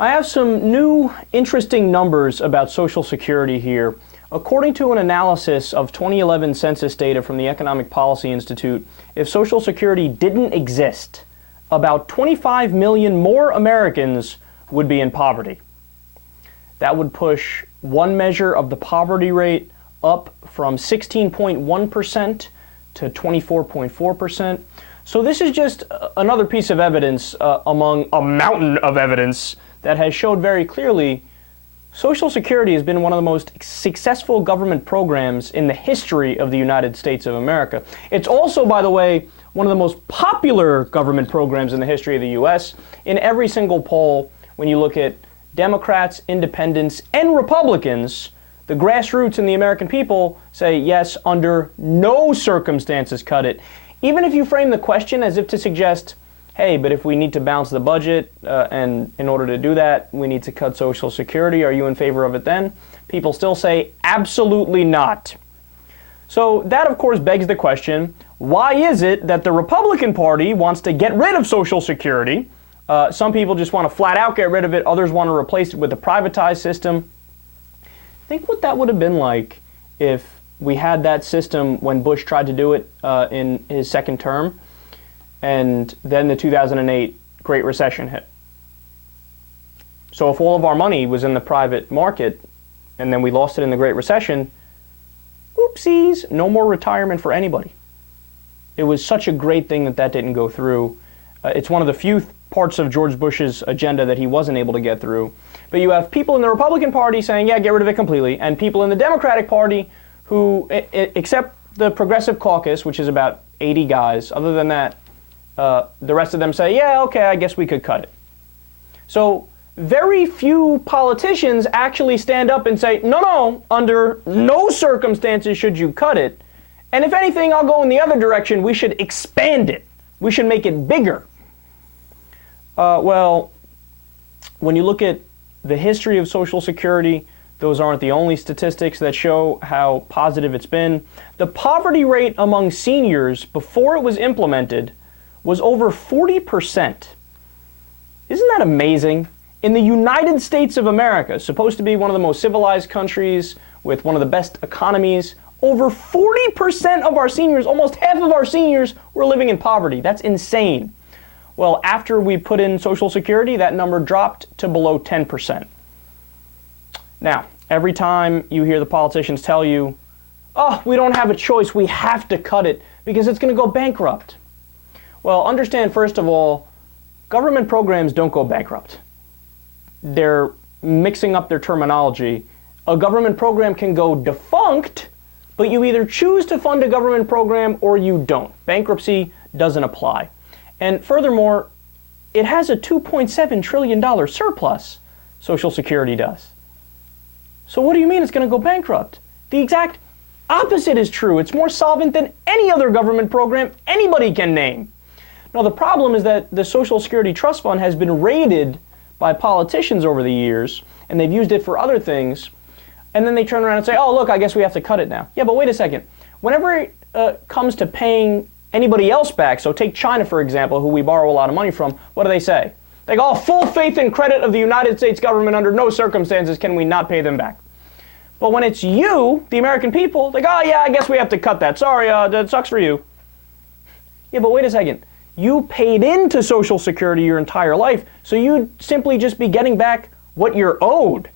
I have some new interesting numbers about Social Security here. According to an analysis of 2011 census data from the Economic Policy Institute, if Social Security didn't exist, about 25 million more Americans would be in poverty. That would push one measure of the poverty rate up from 16.1% to 24.4%. So this is just another piece of evidence among a mountain of evidence that has showed very clearly Social Security has been one of the most successful government programs in the history of the United States of America. It's also, by the way, one of the most popular government programs in the history of the U.S. In every single poll, when you look at Democrats, independents, and Republicans, the grassroots and the American people say, yes, under no circumstances cut it. Even if you frame the question as if to suggest, hey, but if we need to balance the budget, and in order to do that, we need to cut Social Security, are you in favor of it then? People still say, absolutely not. So that, of course, begs the question, why is it that the Republican Party wants to get rid of Social Security? Some people just want to flat out get rid of it. Others want to replace it with a privatized system. Think what that would have been like if we had that system when Bush tried to do it in his second term, and then the 2008 Great Recession hit. So if all of our money was in the private market and then we lost it in the Great Recession, oopsies, no more retirement for anybody. It was such a great thing that that didn't go through. It's one of the few parts of George Bush's agenda that he wasn't able to get through. But you have people in the Republican Party saying, yeah, get rid of it completely, and people in the Democratic Party who, except the Progressive Caucus, which is about 80 guys, other than that, the rest of them say, yeah, okay, I guess we could cut it. So very few politicians actually stand up and say, no, under no circumstances should you cut it. And if anything, I'll go in the other direction. We should expand it. We should make it bigger. Well, when you look at the history of Social Security, those aren't the only statistics that show how positive it's been. The poverty rate among seniors before it was implemented was over 40%. Isn't that amazing? In the United States of America, supposed to be one of the most civilized countries with one of the best economies, over 40% of our seniors, almost half of our seniors, were living in poverty. That's insane. Well, after we put in Social Security, that number dropped to below 10%. Now, every time you hear the politicians tell you, oh, we don't have a choice, we have to cut it because it's going to go bankrupt. Well, understand, first of all, government programs don't go bankrupt. They're mixing up their terminology. A government program can go defunct, but you either choose to fund a government program or you don't. Bankruptcy doesn't apply. And furthermore, it has a $2.7 trillion surplus, Social Security does. So what do you mean it's going to go bankrupt? The exact opposite is true. It's more solvent than any other government program anybody can name. Now, the problem is that the Social Security Trust Fund has been raided by politicians over the years, and they've used it for other things, and then they turn around and say, oh, look, I guess we have to cut it now. Yeah, but wait a second. Whenever it comes to paying anybody else back, so take China, for example, who we borrow a lot of money from, what do they say? They go, oh, full faith and credit of the United States government, under no circumstances can we not pay them back. But when it's you, the American people, they go, oh, yeah, I guess we have to cut that. Sorry, that sucks for you. Yeah, but wait a second. You paid into Social Security your entire life, so you'd simply just be getting back what you're owed.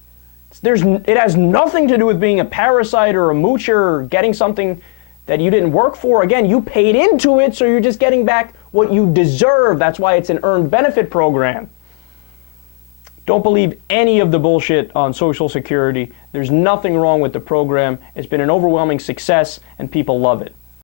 It has nothing to do with being a parasite or a moocher or getting something that you didn't work for. Again, you paid into it, so you're just getting back what you deserve. That's why it's an earned benefit program. Don't believe any of the bullshit on Social Security. There's nothing wrong with the program. It's been an overwhelming success, and people love it.